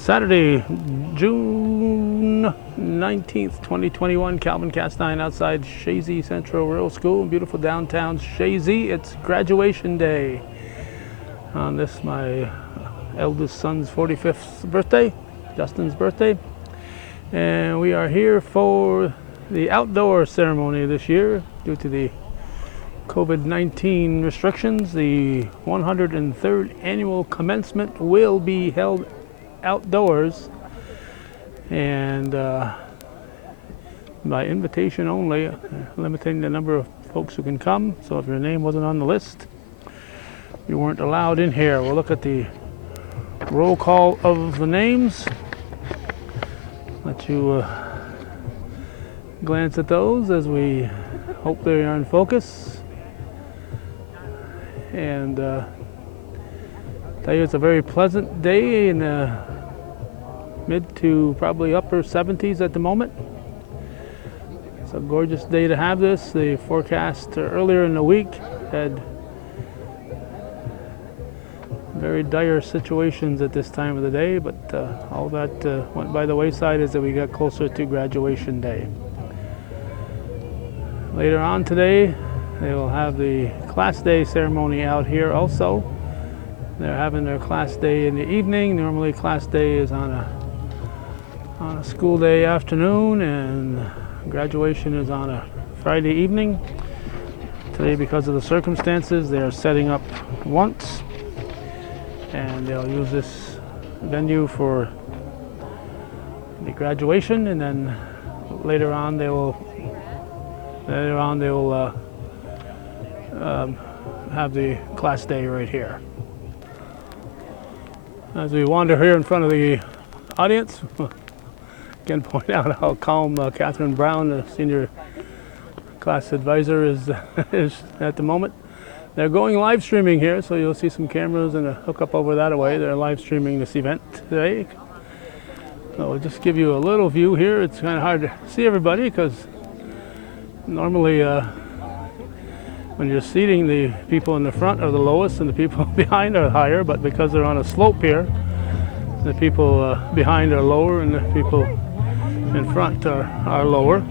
Saturday, June 19th, 2021, Calvin Castine outside Chazy Central Rural School in beautiful downtown Chazy. It's graduation day. On this, my eldest son's 45th birthday, Justin's birthday. And we are here for the outdoor ceremony this year due to the COVID-19 restrictions. The 103rd annual commencement will be held outdoors and by invitation only, limiting the number of folks who can come. So if your name wasn't on the list, you weren't allowed in here. We'll look at the roll call of the names. Let you glance at those as we hope they are in focus. And tell you, it's a very pleasant day in the mid to probably upper 70s at the moment. It's a gorgeous day to have this. The forecast earlier in the week had very dire situations at this time of the day, but all that went by the wayside as we got closer to graduation day. Later on today, they will have the class day ceremony out here also. They're having their class day in the evening. Normally class day is on a school day afternoon, and graduation is on a Friday evening. Today, because of the circumstances, they are setting up once, and they'll use this venue for the graduation, and then later on they will have the class day right here. As we wander here in front of the audience, again point out how calm Catherine Brown, the senior class advisor, is at the moment. They're going live streaming here, so you'll see some cameras and a hookup over that way. They're live streaming this event today. So I'll just give you a little view here. It's kind of hard to see everybody because normally when you're seating, the people in the front are the lowest and the people behind are higher, but because they're on a slope here, the people behind are lower and the people in front are lower.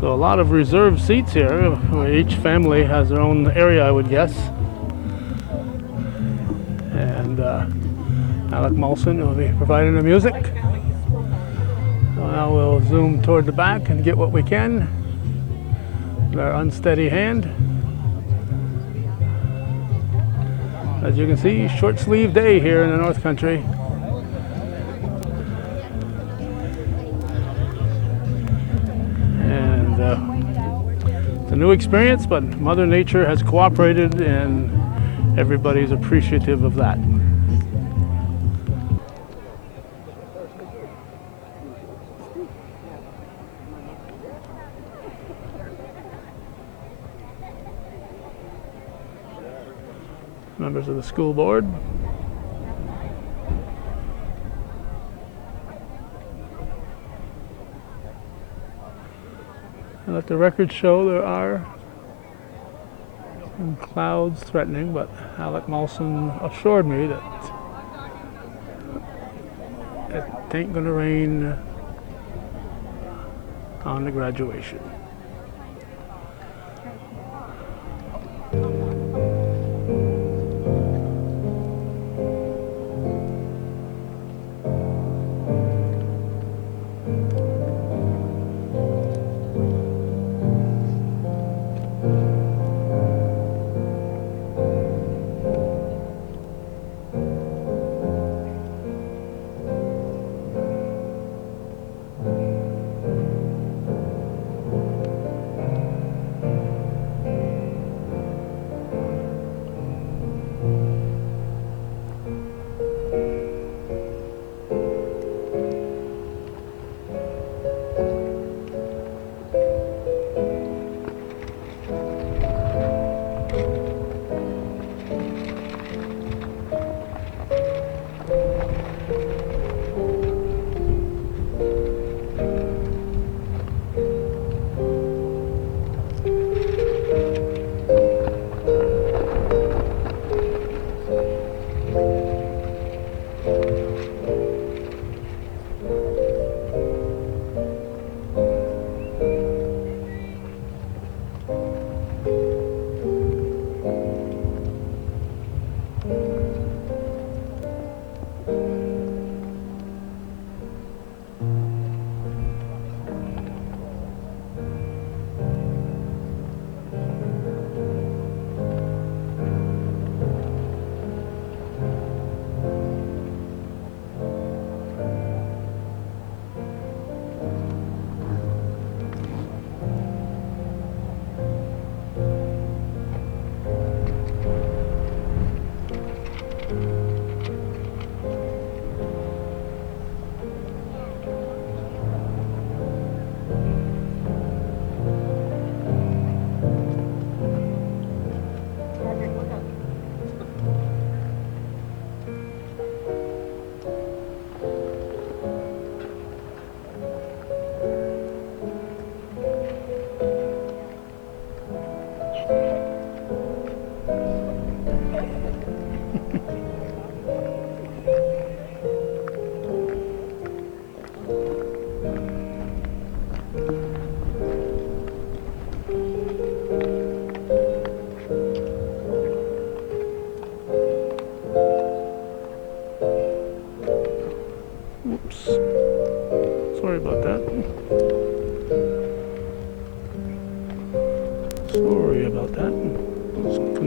So a lot of reserved seats here, where each family has their own area, I would guess. And Alec Molson will be providing the music. So now we'll zoom toward the back and get what we can with our unsteady hand. As you can see, short sleeve day here in the North Country. And it's a new experience, but Mother Nature has cooperated and everybody's appreciative of that. Members of the school board. And let the record show there are some clouds threatening, but Alec Molson assured me that it ain't gonna rain on the graduation.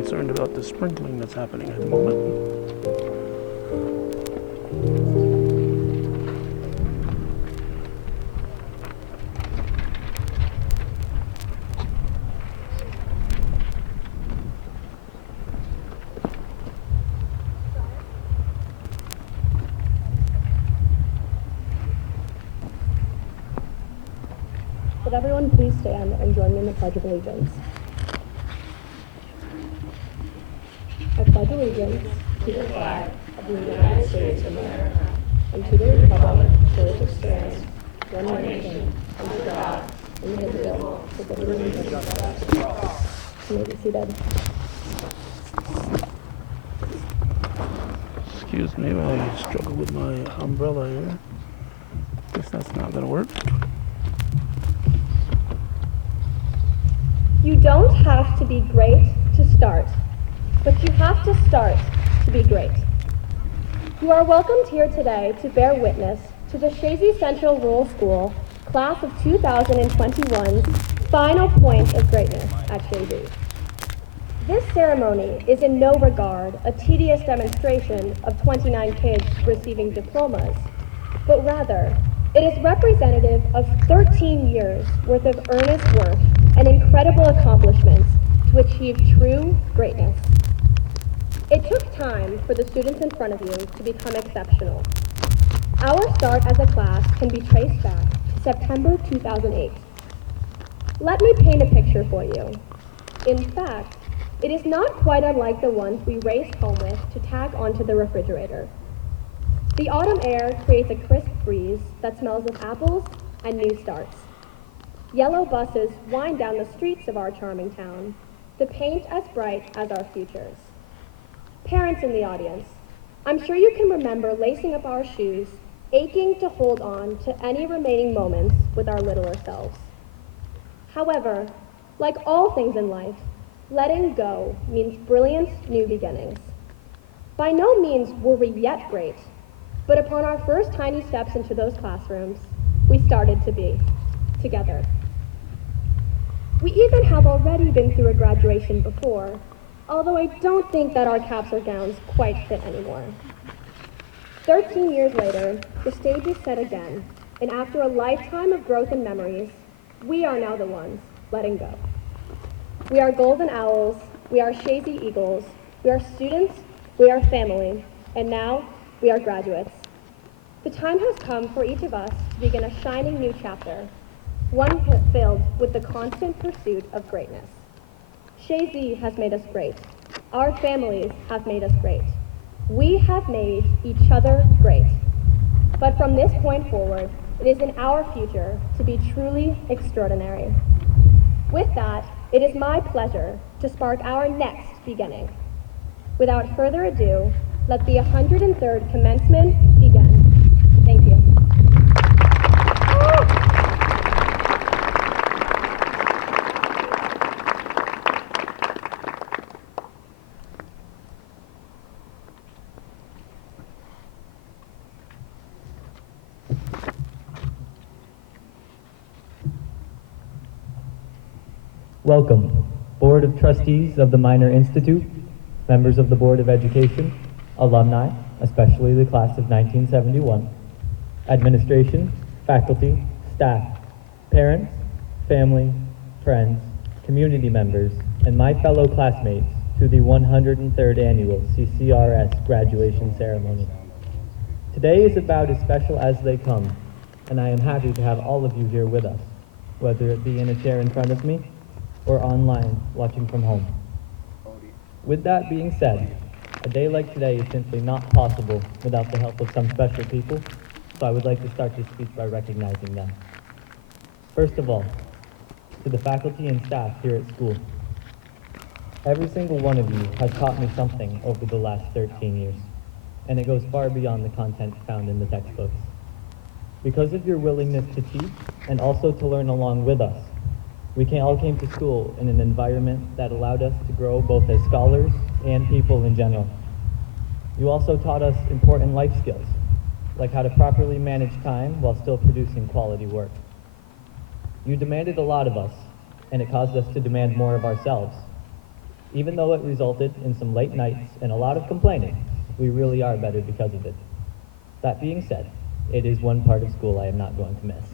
concerned about the sprinkling that's happening at the moment. Would everyone please stand and join me in the Pledge of Allegiance? I pledge allegiance to the flag of the United States of America and to the republic for which it stands, one nation, under God, indivisible, with liberty and justice for all. You may be seated. Excuse me while I struggle with my umbrella here. Guess that's not going to work. You don't have to be great to start, but you have to start to be great. You are welcomed here today to bear witness to the Chazy Central Rural School Class of 2021's final point of greatness at Chazy. This ceremony is in no regard a tedious demonstration of 29 kids receiving diplomas, but rather it is representative of 13 years worth of earnest work and incredible accomplishments to achieve true greatness. It took time for the students in front of you to become exceptional. Our start as a class can be traced back to September 2008. Let me paint a picture for you. In fact, it is not quite unlike the ones we raced home with to tag onto the refrigerator. The autumn air creates a crisp breeze that smells of apples and new starts. Yellow buses wind down the streets of our charming town, the paint as bright as our futures. Parents in the audience, I'm sure you can remember lacing up our shoes, aching to hold on to any remaining moments with our littler selves. However, like all things in life, letting go means brilliant new beginnings. By no means were we yet great, but upon our first tiny steps into those classrooms, we started to be together. We even have already been through a graduation before, although I don't think that our caps or gowns quite fit anymore. 13 years later, the stage is set again, and after a lifetime of growth and memories, we are now the ones letting go. We are golden owls, we are Chazy eagles, we are students, we are family, and now we are graduates. The time has come for each of us to begin a shining new chapter, one filled with the constant pursuit of greatness. Chazy has made us great. Our families have made us great. We have made each other great. But from this point forward, it is in our future to be truly extraordinary. With that, it is my pleasure to spark our next beginning. Without further ado, let the 103rd commencement begin. Thank you. Welcome, Board of Trustees of the Minor Institute, members of the Board of Education, alumni, especially the class of 1971, administration, faculty, staff, parents, family, friends, community members, and my fellow classmates to the 103rd Annual CCRS Graduation Ceremony. Today is about as special as they come, and I am happy to have all of you here with us, whether it be in a chair in front of me or online watching from home. With that being said, a day like today is simply not possible without the help of some special people, so I would like to start this speech by recognizing them. First of all, to the faculty and staff here at school. Every single one of you has taught me something over the last 13 years, and it goes far beyond the content found in the textbooks. Because of your willingness to teach and also to learn along with us, we all came to school in an environment that allowed us to grow both as scholars and people in general. You also taught us important life skills, like how to properly manage time while still producing quality work. You demanded a lot of us, and it caused us to demand more of ourselves. Even though it resulted in some late nights and a lot of complaining, we really are better because of it. That being said, it is one part of school I am not going to miss.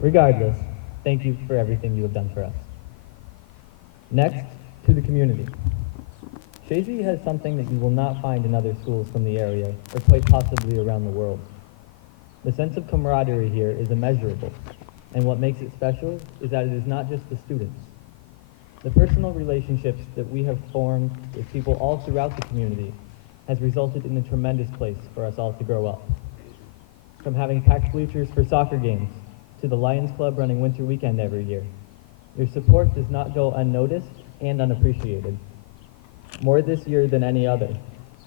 Regardless, thank you for everything you have done for us. Next, to the community. Chazy has something that you will not find in other schools from the area, or quite possibly around the world. The sense of camaraderie here is immeasurable, and what makes it special is that it is not just the students. The personal relationships that we have formed with people all throughout the community has resulted in a tremendous place for us all to grow up. From having packed bleachers for soccer games, to the Lions Club running winter weekend every year, your support does not go unnoticed and unappreciated. More this year than any other,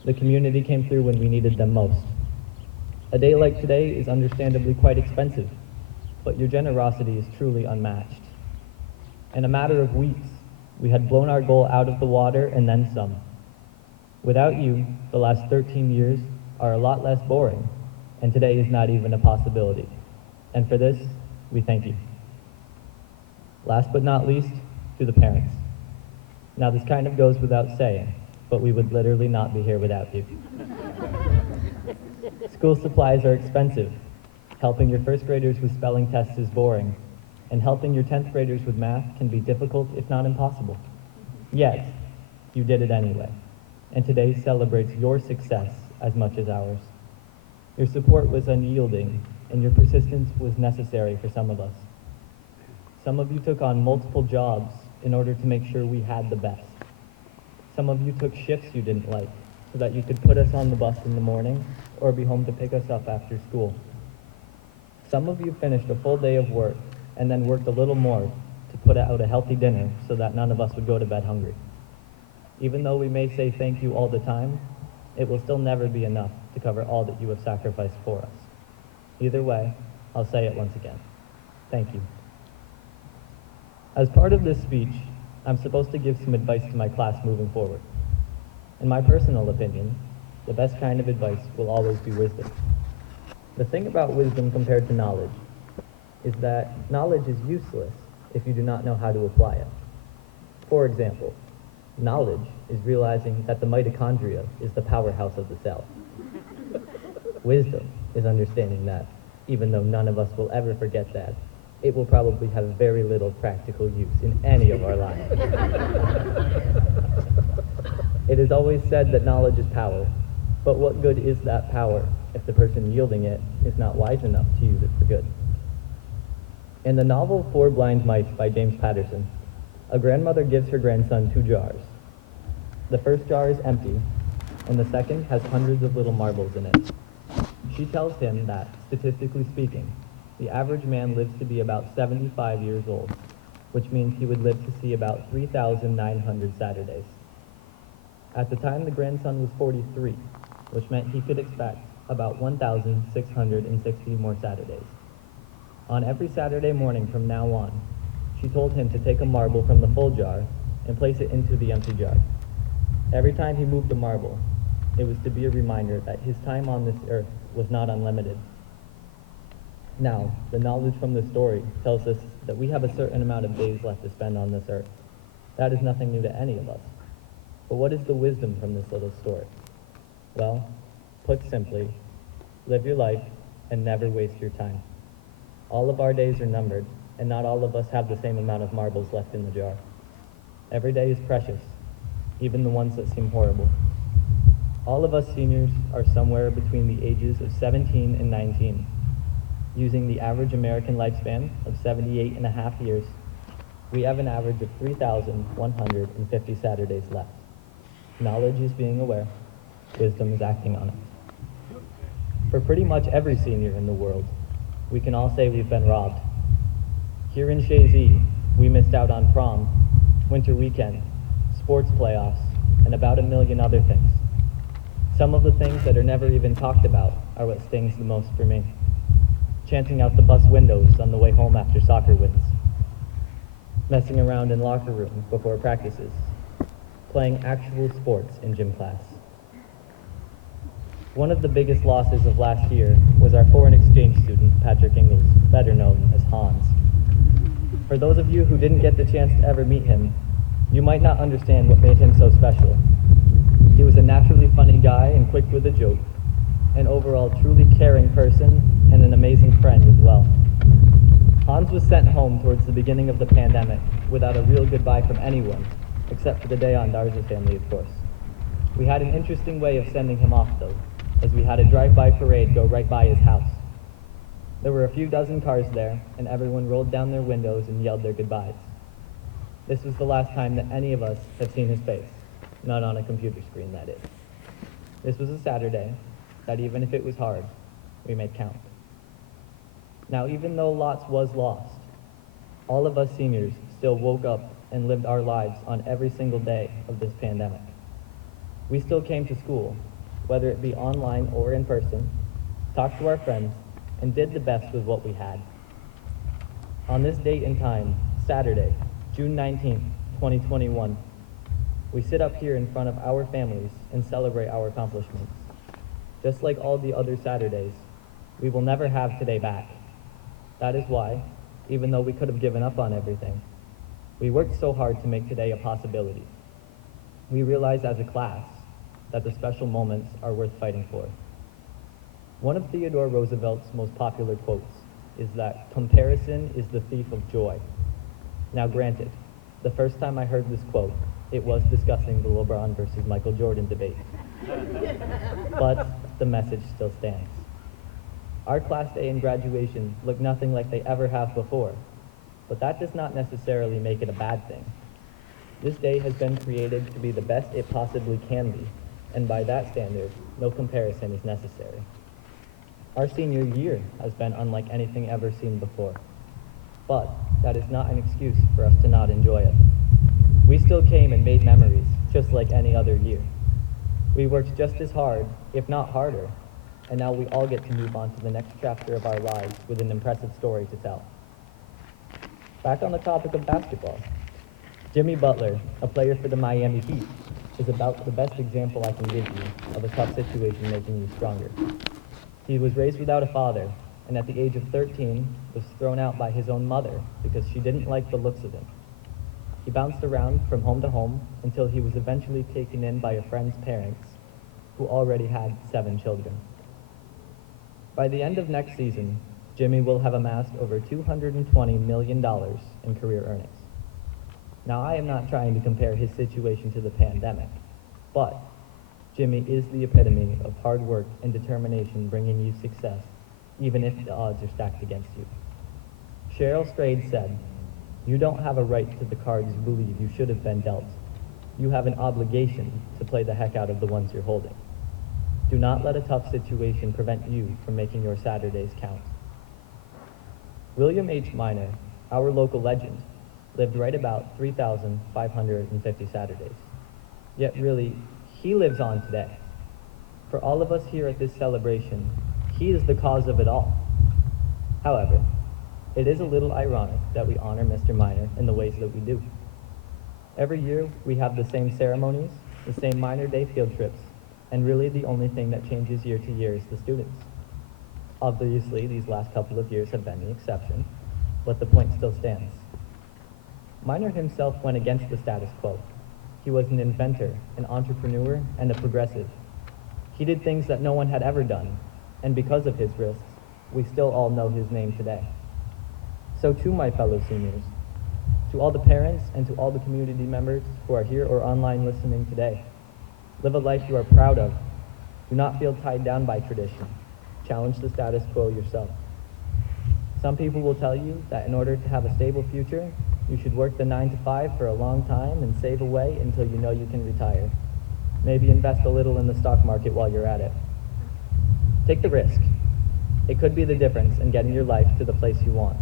the community came through when we needed them most. A day like today is understandably quite expensive, but your generosity is truly unmatched. In a matter of weeks, we had blown our goal out of the water and then some. Without you, the last 13 years are a lot less boring, and today is not even a possibility. And for this, we thank you. Last but not least, to the parents. Now this kind of goes without saying, but we would literally not be here without you. School supplies are expensive. Helping your first graders with spelling tests is boring, and helping your 10th graders with math can be difficult, if not impossible. Yet, you did it anyway, and today celebrates your success as much as ours. Your support was unyielding, and your persistence was necessary for some of us. Some of you took on multiple jobs in order to make sure we had the best. Some of you took shifts you didn't like, so that you could put us on the bus in the morning or be home to pick us up after school. Some of you finished a full day of work and then worked a little more to put out a healthy dinner so that none of us would go to bed hungry. Even though we may say thank you all the time, it will still never be enough to cover all that you have sacrificed for us. Either way, I'll say it once again. Thank you. As part of this speech, I'm supposed to give some advice to my class moving forward. In my personal opinion, the best kind of advice will always be wisdom. The thing about wisdom compared to knowledge is that knowledge is useless if you do not know how to apply it. For example, knowledge is realizing that the mitochondria is the powerhouse of the cell. Wisdom is understanding that, even though none of us will ever forget that, it will probably have very little practical use in any of our lives. It is always said that knowledge is power, but what good is that power if the person yielding it is not wise enough to use it for good? In the novel Four Blind Mice by James Patterson, a grandmother gives her grandson 2 jars. The first jar is empty, and the second has hundreds of little marbles in it. She tells him that, statistically speaking, the average man lives to be about 75 years old, which means he would live to see about 3,900 Saturdays. At the time, the grandson was 43, which meant he could expect about 1,660 more Saturdays. On every Saturday morning from now on, she told him to take a marble from the full jar and place it into the empty jar. Every time he moved the marble, it was to be a reminder that his time on this earth was not unlimited. Now, the knowledge from this story tells us that we have a certain amount of days left to spend on this earth. That is nothing new to any of us. But what is the wisdom from this little story? Well, put simply, live your life and never waste your time. All of our days are numbered, and not all of us have the same amount of marbles left in the jar. Every day is precious, even the ones that seem horrible. All of us seniors are somewhere between the ages of 17 and 19. Using the average American lifespan of 78.5 years, we have an average of 3,150 Saturdays left. Knowledge is being aware, wisdom is acting on it. For pretty much every senior in the world, we can all say we've been robbed. Here in Chazy, we missed out on prom, winter weekend, sports playoffs, and about 1 million other things. Some of the things that are never even talked about are what stings the most for me. Chanting out the bus windows on the way home after soccer wins, messing around in locker rooms before practices, playing actual sports in gym class. One of the biggest losses of last year was our foreign exchange student, Patrick Ingalls, better known as Hans. For those of you who didn't get the chance to ever meet him, You might not understand what made him so special. He was a naturally funny guy and quick with a joke, an overall truly caring person, and an amazing friend as well. Hans was sent home towards the beginning of the pandemic without a real goodbye from anyone, except for the day on Darza's family, of course. We had an interesting way of sending him off, though, as we had a drive-by parade go right by his house. There were a few dozen cars there, and everyone rolled down their windows and yelled their goodbyes. This was the last time that any of us have seen his face, not on a computer screen, that is. This was a Saturday that, even if it was hard, we made count. Now, even though lots was lost, all of us seniors still woke up and lived our lives on every single day of this pandemic. We still came to school, whether it be online or in person, talked to our friends, and did the best with what we had. On this date and time, Saturday, June 19th, 2021, we sit up here in front of our families and celebrate our accomplishments. Just like all the other Saturdays, we will never have today back. That is why, even though we could have given up on everything, we worked so hard to make today a possibility. We realized as a class that the special moments are worth fighting for. One of Theodore Roosevelt's most popular quotes is that comparison is the thief of joy. Now granted, the first time I heard this quote, it was discussing the LeBron versus Michael Jordan debate. But the message still stands. Our class day and graduation look nothing like they ever have before, but that does not necessarily make it a bad thing. This day has been created to be the best it possibly can be, and by that standard, no comparison is necessary. Our senior year has been unlike anything ever seen before, but that is not an excuse for us to not enjoy it. We still came and made memories, just like any other year. We worked just as hard, if not harder, and now we all get to move on to the next chapter of our lives with an impressive story to tell. Back on the topic of basketball, Jimmy Butler, a player for the Miami Heat, is about the best example I can give you of a tough situation making you stronger. He was raised without a father, and at the age of 13, was thrown out by his own mother because she didn't like the looks of him. He bounced around from home to home until he was eventually taken in by a friend's parents, who already had 7 children. By the end of next season, Jimmy will have amassed over $220 million in career earnings. Now, I am not trying to compare his situation to the pandemic, but Jimmy is the epitome of hard work and determination bringing you success, even if the odds are stacked against you. Cheryl Strayed said, "You don't have a right to the cards you believe you should have been dealt. You have an obligation to play the heck out of the ones you're holding. Do not let a tough situation prevent you from making your Saturdays count." William H. Minor, our local legend, lived right about 3,550 Saturdays. Yet really, he lives on today. For all of us here at this celebration, he is the cause of it all. However, it is a little ironic that we honor Mr. Minor in the ways that we do. Every year, we have the same ceremonies, the same Minor Day field trips, and really the only thing that changes year to year is the students. Obviously, these last couple of years have been the exception, but the point still stands. Minor himself went against the status quo. He was an inventor, an entrepreneur, and a progressive. He did things that no one had ever done, and because of his risks, we still all know his name today. So to my fellow seniors, to all the parents and to all the community members who are here or online listening today, live a life you are proud of. Do not feel tied down by tradition. Challenge the status quo yourself. Some people will tell you that in order to have a stable future, you should work the 9 to 5 for a long time and save away until you know you can retire. Maybe invest a little in the stock market while you're at it. Take the risk. It could be the difference in getting your life to the place you want.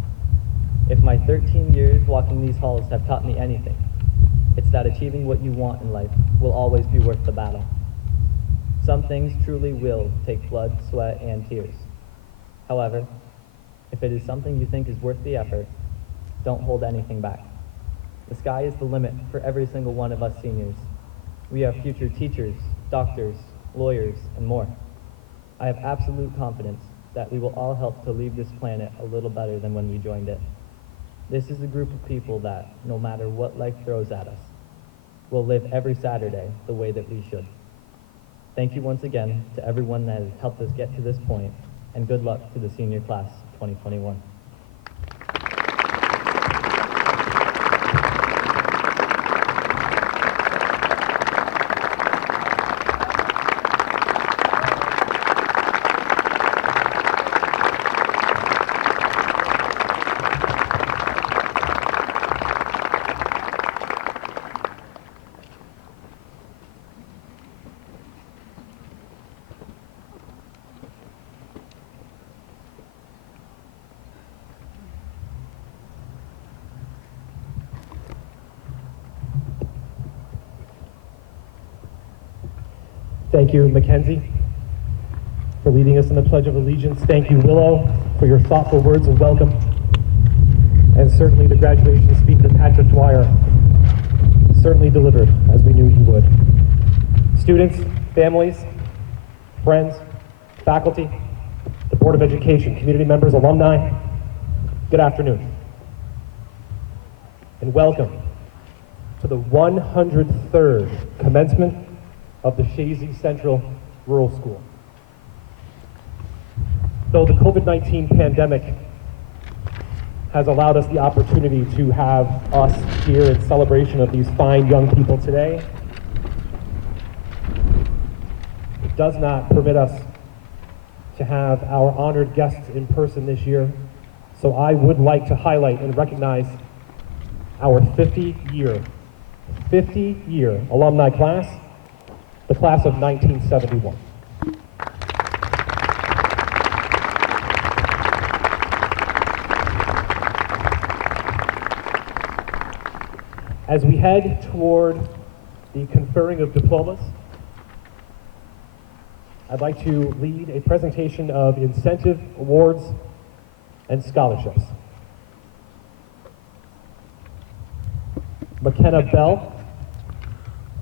If my 13 years walking these halls have taught me anything, it's that achieving what you want in life will always be worth the battle. Some things truly will take blood, sweat, and tears. However, if it is something you think is worth the effort, don't hold anything back. The sky is the limit for every single one of us seniors. We have future teachers, doctors, lawyers, and more. I have absolute confidence that we will all help to leave this planet a little better than when we joined it. This is a group of people that, no matter what life throws at us, will live every Saturday the way that we should. Thank you once again to everyone that has helped us get to this point, and good luck to the senior class of 2021. Thank you, Mackenzie, for leading us in the Pledge of Allegiance. Thank you, Willow, for your thoughtful words of welcome. And certainly the graduation speaker, Patrick Dwyer, certainly delivered as we knew he would. Students, families, friends, faculty, the Board of Education, community members, alumni, good afternoon. And welcome to the 103rd commencement of the Chazy Central Rural School. Though the COVID-19 pandemic has allowed us the opportunity to have us here in celebration of these fine young people today, it does not permit us to have our honored guests in person this year. So I would like to highlight and recognize our 50-year alumni class, the class of 1971. As we head toward the conferring of diplomas, I'd like to lead a presentation of incentive awards and scholarships. McKenna Bell,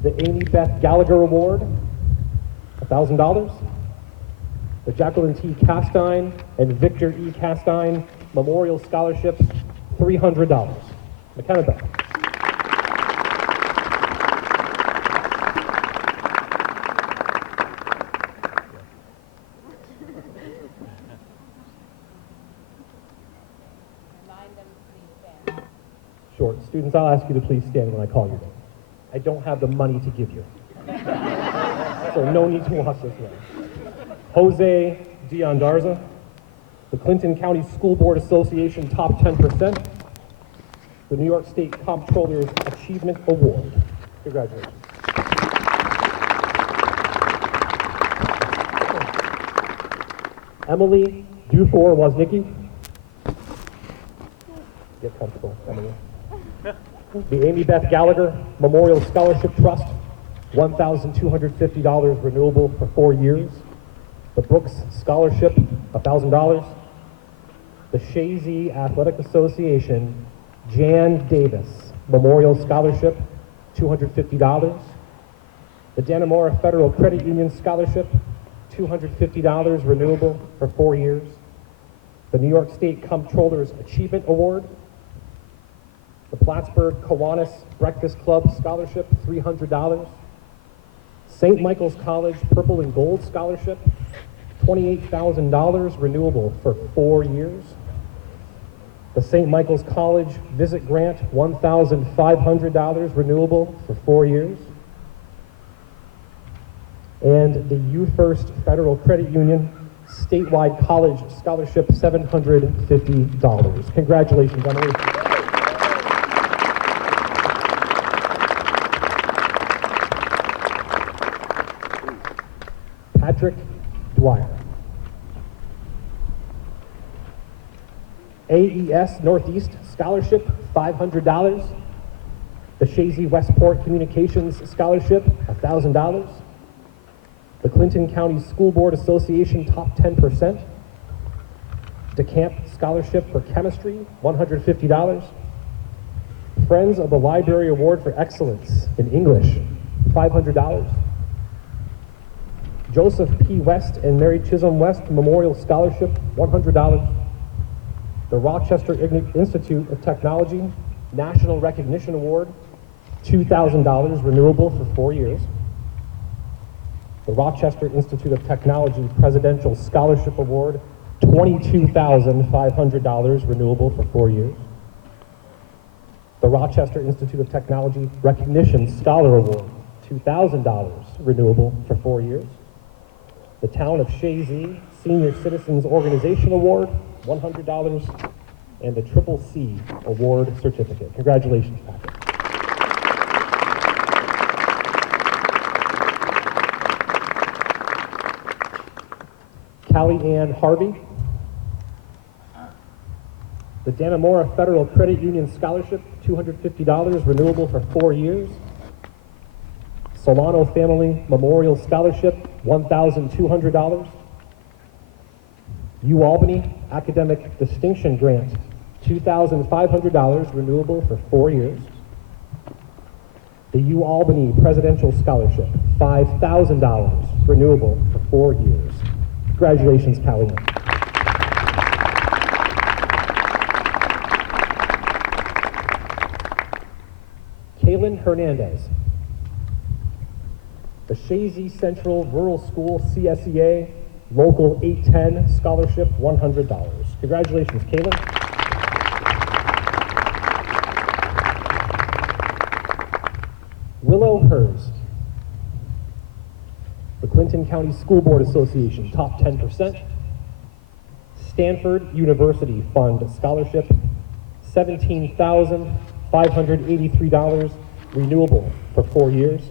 the Amy Beth Gallagher Award, $1,000. The Jacqueline T. Castine and Victor E. Castine Memorial Scholarship, $300. McKenna Bell. Sure. Students, I'll ask you to please stand when I call you. I don't have the money to give you. So no need to watch this way. Jose Diondarza, the Clinton County School Board Association Top 10%, the New York State Comptroller's Achievement Award. Congratulations. Emily Dufour-Woznicki. Get comfortable, Emily. The Amy Beth Gallagher Memorial Scholarship Trust, $1,250 renewable for 4 years. The Brooks Scholarship, $1,000. The Chazy Athletic Association Jan Davis Memorial Scholarship, $250. The Dannemora Federal Credit Union Scholarship, $250 renewable for 4 years. The New York State Comptroller's Achievement Award. The Plattsburgh Kiwanis Breakfast Club Scholarship, $300. St. Michael's College Purple and Gold Scholarship, $28,000 renewable for 4 years. The St. Michael's College Visit Grant, $1,500 renewable for 4 years. And the U First Federal Credit Union Statewide College Scholarship, $750. Congratulations, Emily. Patrick Dwyer. AES Northeast Scholarship, $500. The Chazy Westport Communications Scholarship, $1,000. The Clinton County School Board Association Top 10%. DeCamp Scholarship for Chemistry, $150. Friends of the Library Award for Excellence in English, $500. Joseph P. West and Mary Chisholm West Memorial Scholarship, $100. The Rochester Institute of Technology National Recognition Award, $2,000 renewable for 4 years. The Rochester Institute of Technology Presidential Scholarship Award, $22,500 renewable for 4 years. The Rochester Institute of Technology Recognition Scholar Award, $2,000 renewable for 4 years. The Town of Chazy Senior Citizens Organization Award, $100, and the Triple C Award Certificate. Congratulations, Patrick. Callie Ann Harvey. The Dannemora Federal Credit Union Scholarship, $250, renewable for 4 years. Solano Family Memorial Scholarship, $1,200. UAlbany Academic Distinction Grant, $2,500, renewable for 4 years. The UAlbany Presidential Scholarship, $5,000, renewable for 4 years. Congratulations, Callie. Kaylin Hernandez. The Chazy Central Rural School CSEA Local 810 Scholarship, $100. Congratulations, Kaylin. Willow Hers. The Clinton County School Board Association, top 10%. Stanford University Fund Scholarship, $17,583, renewable for 4 years.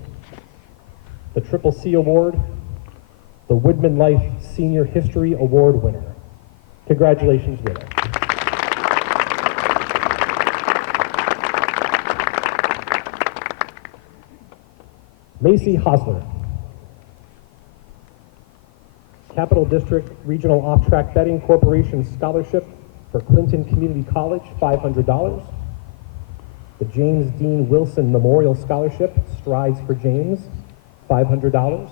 The Triple C Award, the Woodman Life Senior History Award winner. Congratulations, winner. Macy Hosler. Capital District Regional Off-Track Betting Corporation Scholarship for Clinton Community College, $500. The James Dean Wilson Memorial Scholarship, Strides for James, $500.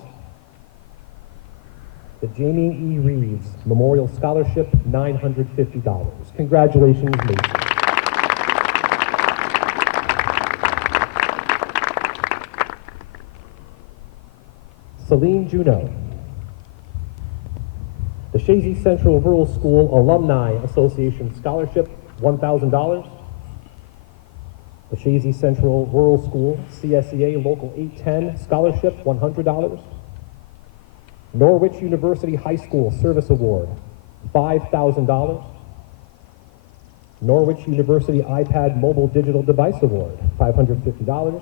The Jamie E. Reeves Memorial Scholarship, $950. Congratulations, Macy. Celine Juneau. The Chazy Central Rural School Alumni Association Scholarship, $1,000. The Chazy Central Rural School CSEA Local 810 Scholarship, $100. Norwich University High School Service Award, $5,000. Norwich University iPad Mobile Digital Device Award, $550.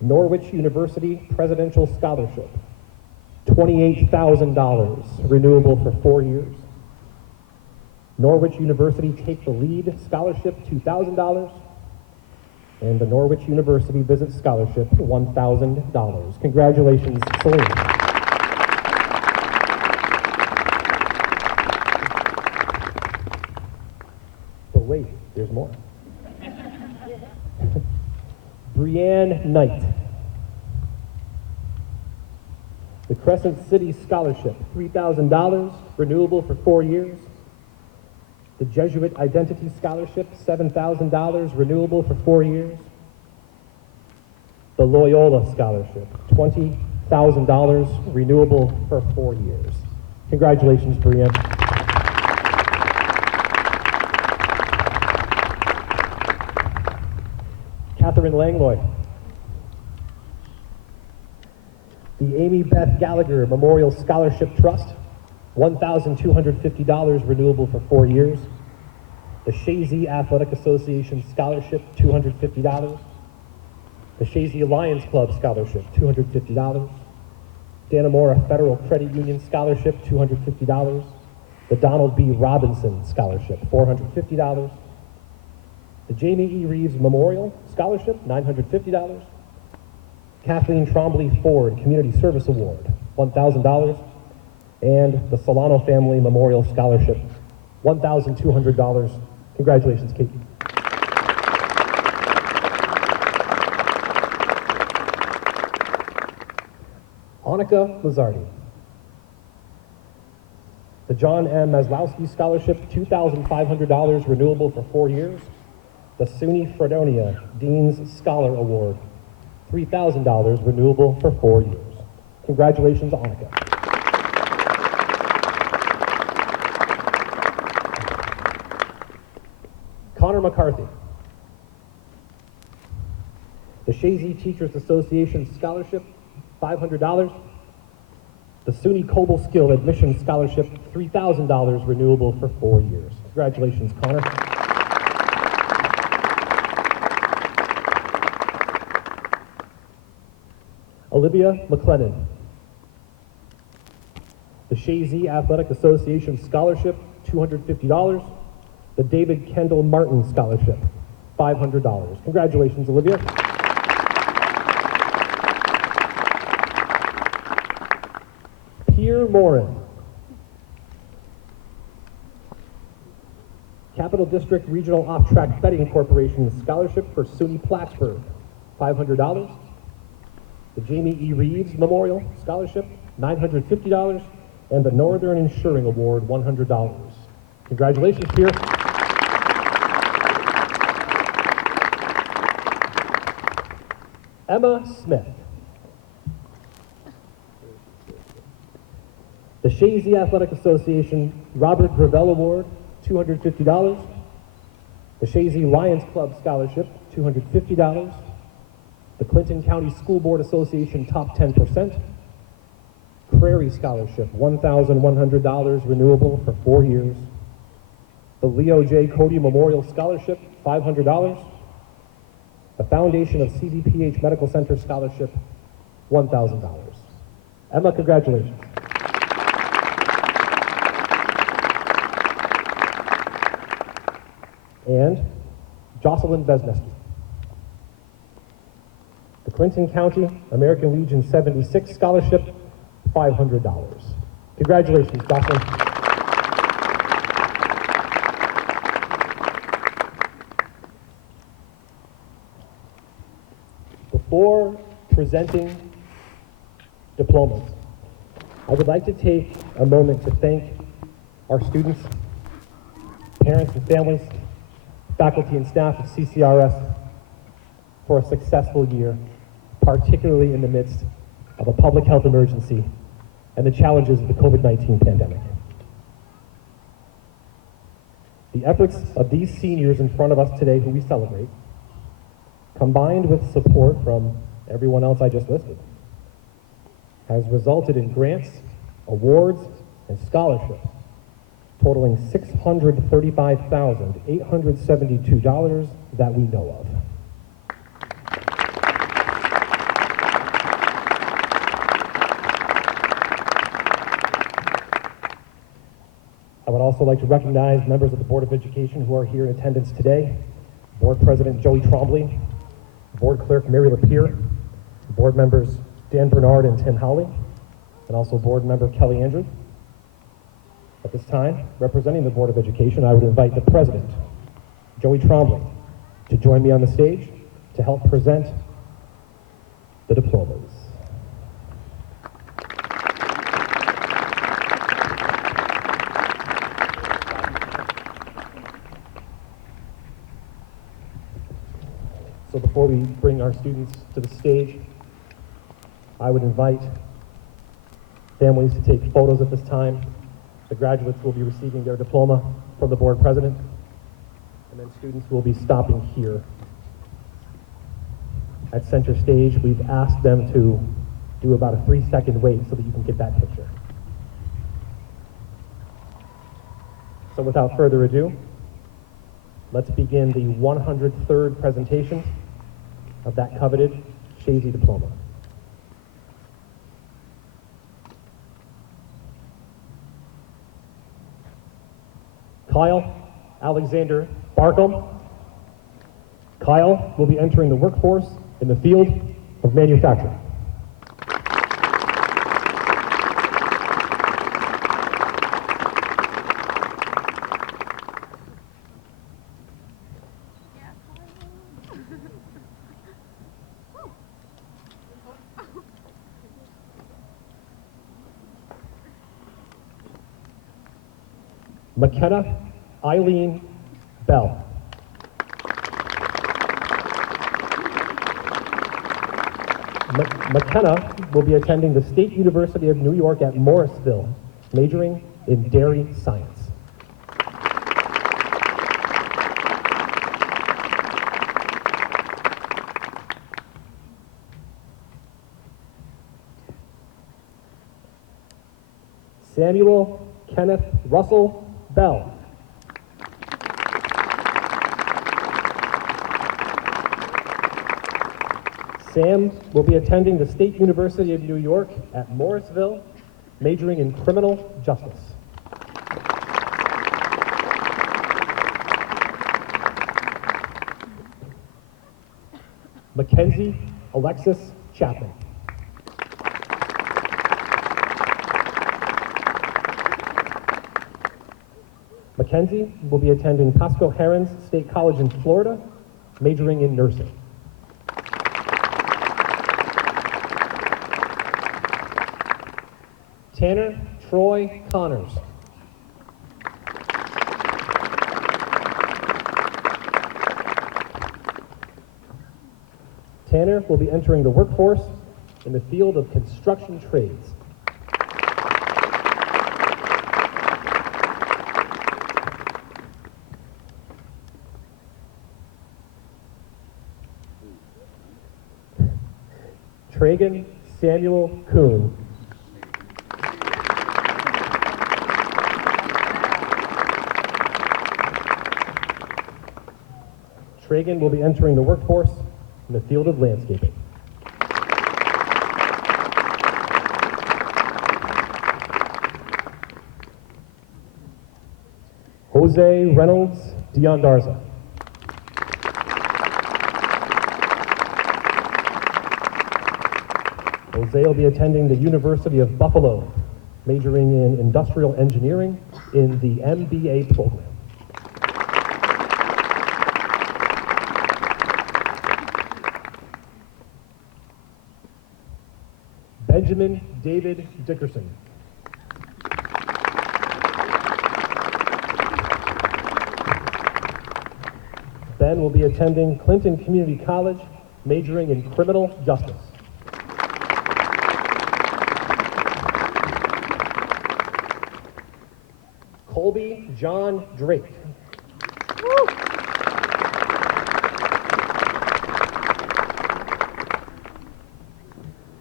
Norwich University Presidential Scholarship, $28,000, renewable for 4 years. Norwich University Take the Lead Scholarship, $2,000. And the Norwich University Visit Scholarship, $1,000. Congratulations, Celine. But wait, there's more. Brianne Knight. The Crescent City Scholarship, $3,000, renewable for 4 years. The Jesuit Identity Scholarship, $7,000, renewable for 4 years. The Loyola Scholarship, $20,000, renewable for 4 years. Congratulations, Brianne. Catherine Langloy. The Amy Beth Gallagher Memorial Scholarship Trust, $1,250, renewable for 4 years. The Chazy Athletic Association Scholarship, $250. The Chazy Lions Club Scholarship, $250. Dannemora Federal Credit Union Scholarship, $250. The Donald B. Robinson Scholarship, $450. The Jamie E. Reeves Memorial Scholarship, $950. Kathleen Trombley Ford Community Service Award, $1,000. And the Solano Family Memorial Scholarship, $1,200. Congratulations, Katie. Annika Lazardi. The John M. Maslowski Scholarship, $2,500, renewable for 4 years. the SUNY Fredonia Dean's Scholar Award, $3,000 renewable for 4 years. Congratulations, Annika. Connor McCarthy, the Chazy Teachers Association Scholarship, $500. The SUNY Coble Skill Admission Scholarship, $3,000 renewable for 4 years. Congratulations, Connor. Olivia McLennan, the Chazy Athletic Association Scholarship, $250. The David Kendall Martin Scholarship, $500. Congratulations, Olivia. Pierre Morin, Capital District Regional Off-Track Betting Corporation Scholarship for SUNY Plattsburgh, $500. The Jamie E. Reeves Memorial Scholarship, $950. And the Northern Insuring Award, $100. Congratulations, Pierre. Emma Smith, the Chazy Athletic Association Robert Gravel Award, $250. The Chazy Lions Club Scholarship, $250. The Clinton County School Board Association Top 10%. Prairie Scholarship, $1,100 renewable for 4 years. The Leo J. Cody Memorial Scholarship, $500. The Foundation of CDPH Medical Center Scholarship, $1,000. Emma, congratulations. And Jocelyn Vesneski, the Clinton County American Legion 76 Scholarship, $500. Congratulations, Jocelyn. Before presenting diplomas, I would like to take a moment to thank our students, parents and families, faculty and staff of CCRS for a successful year, particularly in the midst of a public health emergency and the challenges of the COVID-19 pandemic. The efforts of these seniors in front of us today who we celebrate, combined with support from everyone else I just listed, has resulted in grants, awards, and scholarships totaling $635,872 that we know of. I would also like to recognize members of the Board of Education who are here in attendance today. Board President Joey Trombley, Board Clerk Mary Lapierre, Board members Dan Bernard and Tim Howley, and also Board Member Kelly Andrews. At this time, representing the Board of Education, I would invite the President, Joey Trombley, to join me on the stage to help present the diplomas. So before we bring our students to the stage, I would invite families to take photos at this time. The graduates will be receiving their diploma from the board president, and then students will be stopping here at center stage. We've asked them to do about a 3-second wait so that you can get that picture. So without further ado, let's begin the 103rd presentation of that coveted Chazy diploma. Kyle Alexander Barkham. Kyle will be entering the workforce in the field of manufacturing. McKenna Eileen Bell. McKenna will be attending the State University of New York at Morrisville, majoring in dairy science. Samuel Kenneth Russell Bell. Sam will be attending the State University of New York at Morrisville, majoring in criminal justice. Mackenzie Alexis Chapman. Mackenzie will be attending Pasco Herons State College in Florida, majoring in nursing. Tanner Troy Connors. Tanner will be entering the workforce in the field of construction trades. Tragan Samuel Kuhn. Tragan will be entering the workforce in the field of landscaping. Jose Reynolds Diondarza. Jose will be attending the University of Buffalo, majoring in industrial engineering in the MBA program. Benjamin David Dickerson. Ben will be attending Clinton Community College, majoring in criminal justice. Colby John Drake.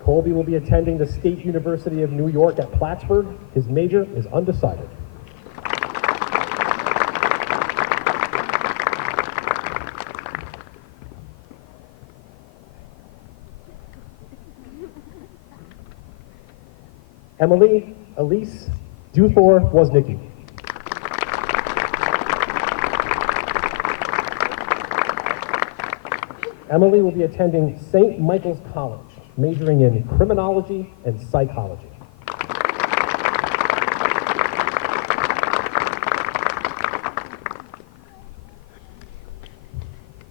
Colby will be attending the State University of New York at Plattsburgh. His major is undecided. Emily Elise Duthor Woznicki. Emily will be attending St. Michael's College, majoring in criminology and psychology.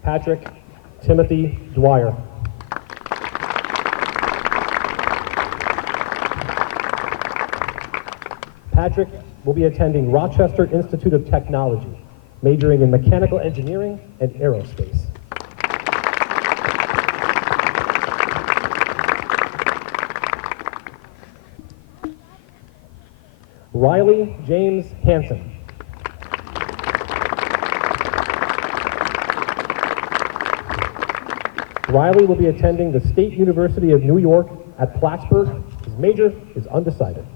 Patrick Timothy Dwyer. Patrick will be attending Rochester Institute of Technology, majoring in mechanical engineering and aerospace. Riley James Hansen. Riley will be attending the State University of New York at Plattsburgh. His major is undecided.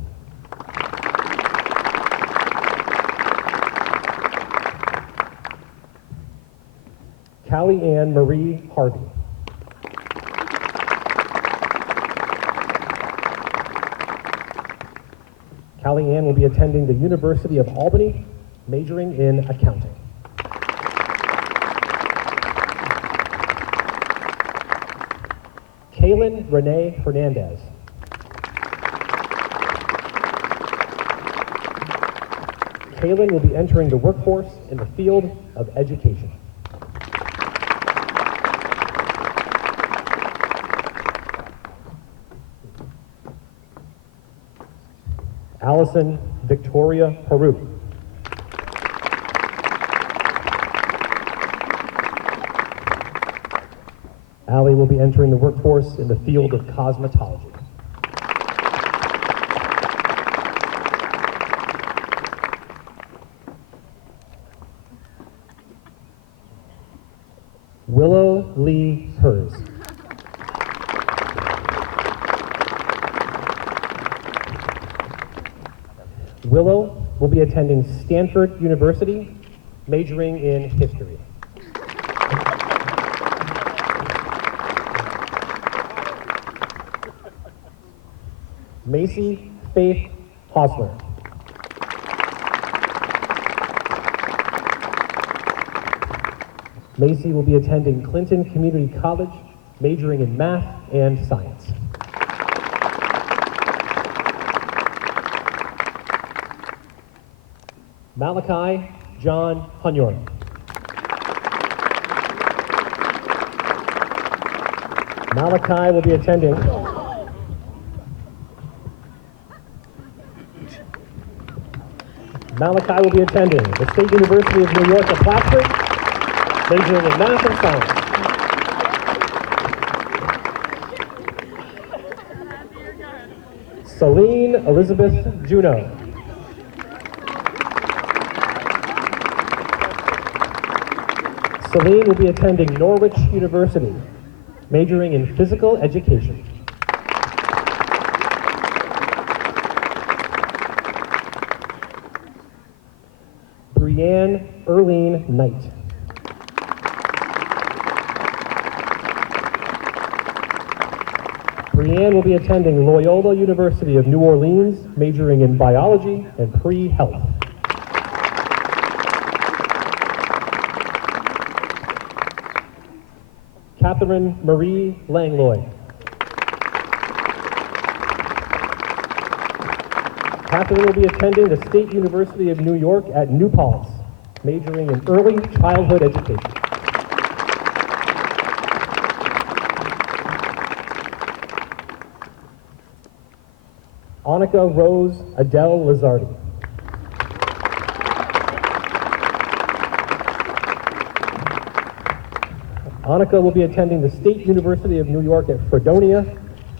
Callie Ann Marie Harvey. Callie Ann will be attending the University of Albany, majoring in accounting. Kaylin Renee Hernandez. Kaylin will be entering the workforce in the field of education. Allison Victoria Peru. Allie will will be entering the workforce in the field of cosmetology. Willow Lee Hers. Willow will be attending Stanford University, majoring in history. Macy Faith Hosler. Macy will be attending Clinton Community College, majoring in math and science. Malachi John Hunyorn. Malachi will be attending the State University of New York at Plattsburgh, majoring in math and science. Celine Elizabeth Juneau. Celine will be attending Norwich University, majoring in physical education. Brianne Erlene Knight. Brianne will be attending Loyola University of New Orleans, majoring in biology and pre-health. Catherine Marie Langlois. Catherine will be attending the State University of New York at New Paltz, majoring in early childhood education. Annika Rose Adele Lizardi. Annika will be attending the State University of New York at Fredonia,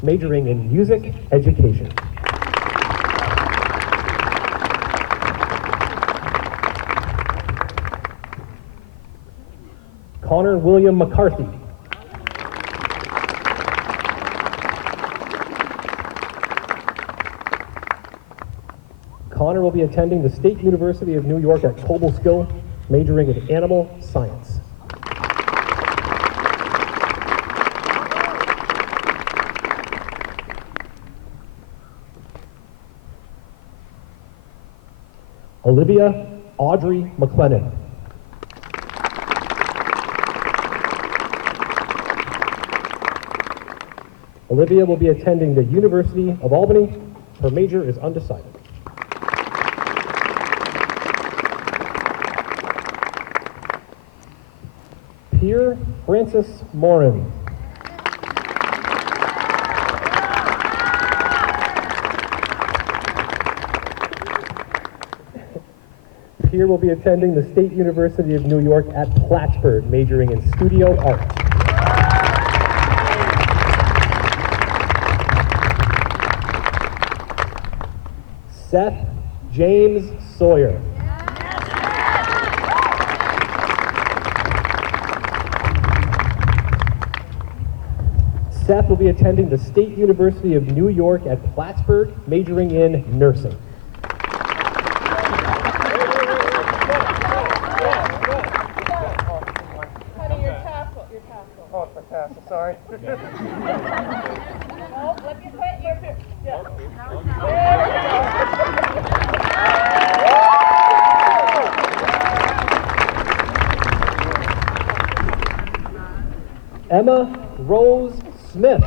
majoring in music education. Connor William McCarthy. Connor will be attending the State University of New York at Cobleskill, majoring in animal science. Olivia Audrey McLennan. Olivia will be attending the University of Albany. Her major is undecided. Pierre Francis Morin. Pierre will be attending the State University of New York at Plattsburgh, majoring in studio art. Seth James Sawyer. Seth will be attending the State University of New York at Plattsburgh, majoring in nursing. Honey, your tassel. Oh, it's my tassel, sorry. Oh, let me put your... Yeah. Emma Rose Smith.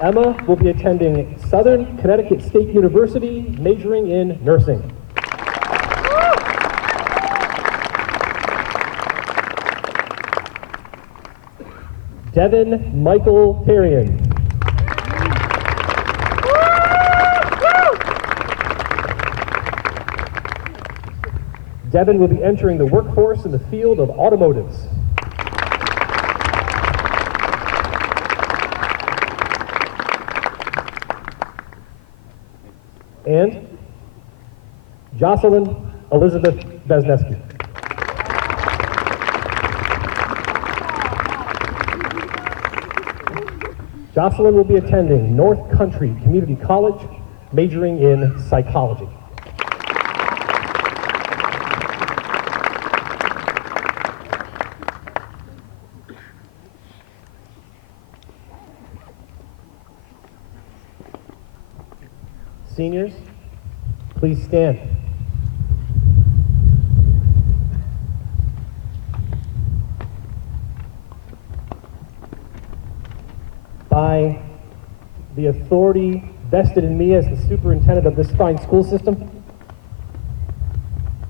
Emma will be attending Southern Connecticut State University, majoring in nursing. Devin Michael Tarian. Devin will be entering the workforce in the field of automotives. And Jocelyn Elizabeth Vesneski. Jocelyn will be attending North Country Community College, majoring in psychology. Seniors, please stand. By the authority vested in me as the superintendent of this fine school system,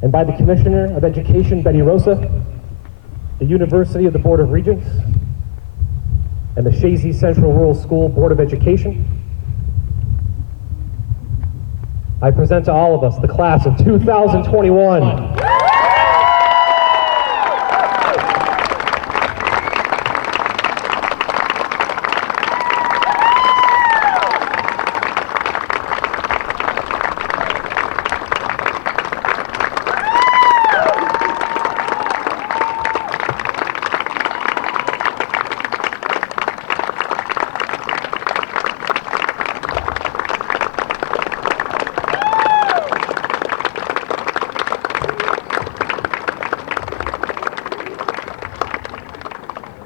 and by the Commissioner of Education, Betty Rosa, the University of the Board of Regents, and the Chazy Central Rural School Board of Education, I present to all of us the class of 2021.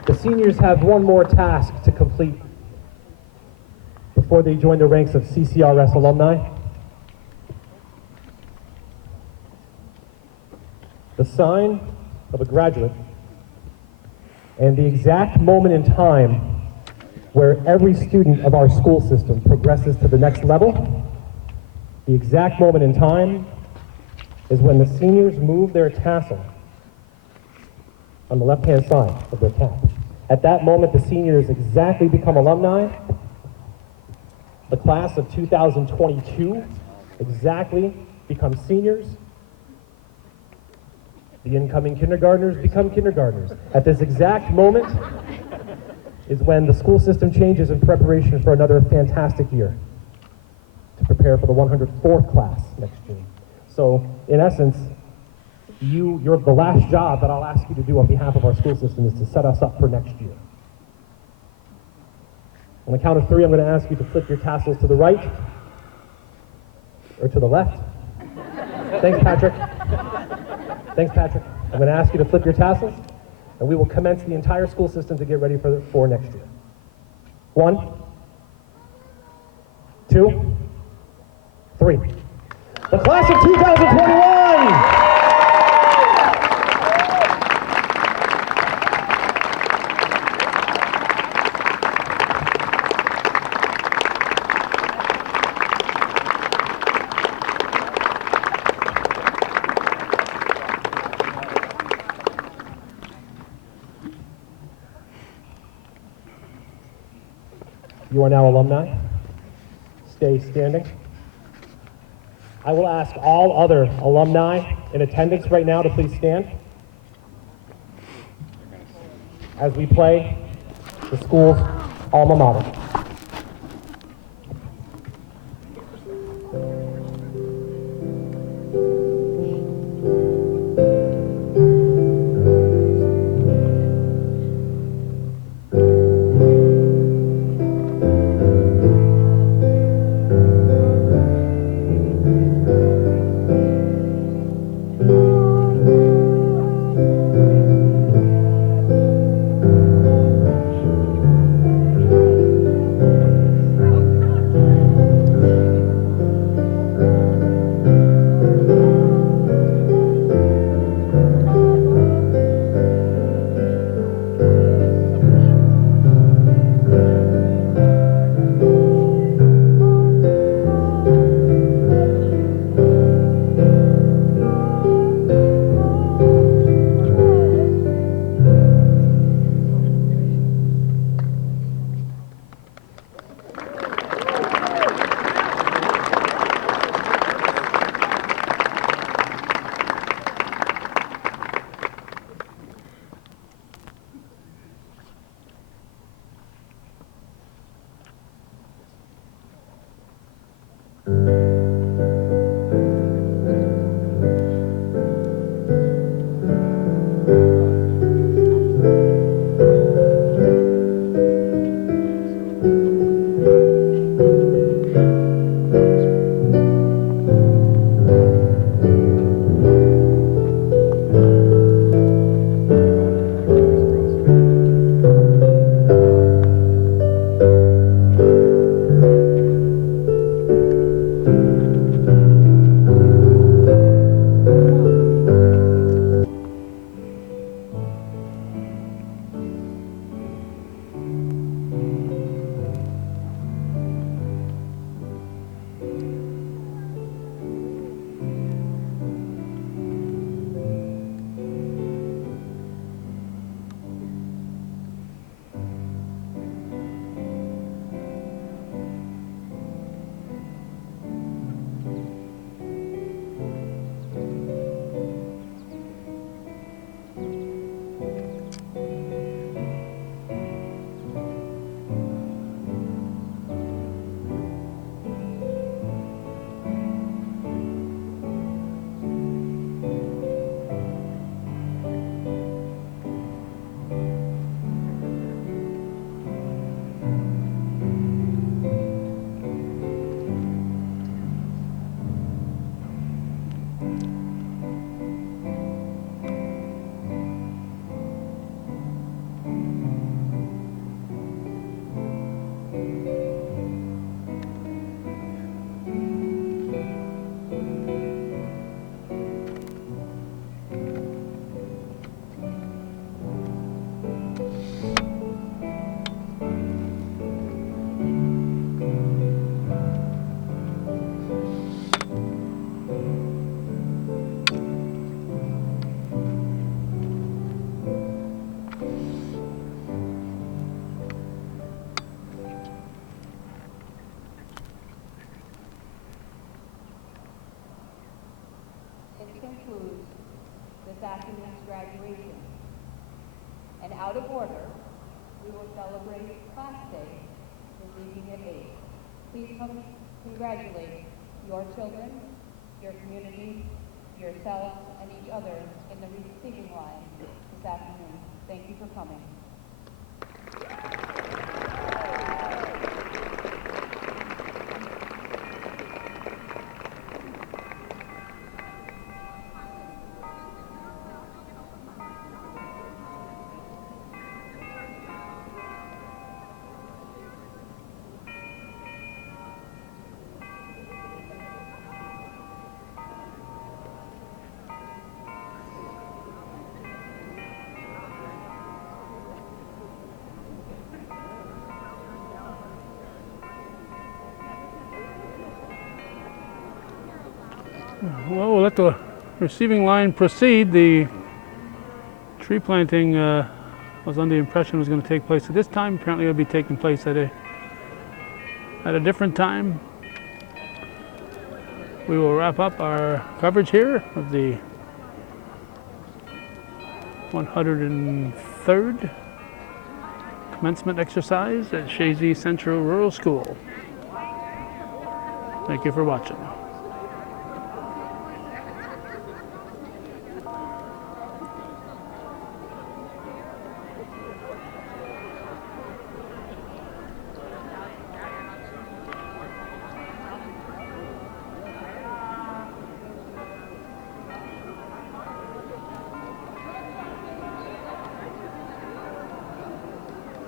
The seniors have one more task to complete before they join the ranks of CCRS alumni. The sign of a graduate and the exact moment in time where every student of our school system progresses to the next level, the exact moment in time is when the seniors move their tassel on the left-hand side of their cap. At that moment, the seniors exactly become alumni. The class of 2022 exactly becomes seniors. The incoming kindergartners become kindergartners. At this exact moment is when the school system changes in preparation for another fantastic year to prepare for the 104th class next June. So, in essence, the last job that I'll ask you to do on behalf of our school system is to set us up for next year. On the count of 3, I'm going to ask you to flip your tassels to the right or to the left. Thanks, Patrick. Thanks, Patrick. I'm going to ask you to flip your tassels, and we will commence the entire school system to get ready for next year. 1, 2, 3. The class of 2021! You are now alumni. Stay standing. I will ask all other alumni in attendance right now to please stand as we play the school's alma mater. out of order, we will celebrate Class Day this evening at 8. Please come congratulate your children, your community, yourselves, and each other in the receiving line this afternoon. Thank you for coming. Well, we'll let the receiving line proceed. The tree planting was under the impression was going to take place at this time. Apparently, it'll be taking place at a different time. We will wrap up our coverage here of the 103rd commencement exercise at Chazy Central Rural School. Thank you for watching.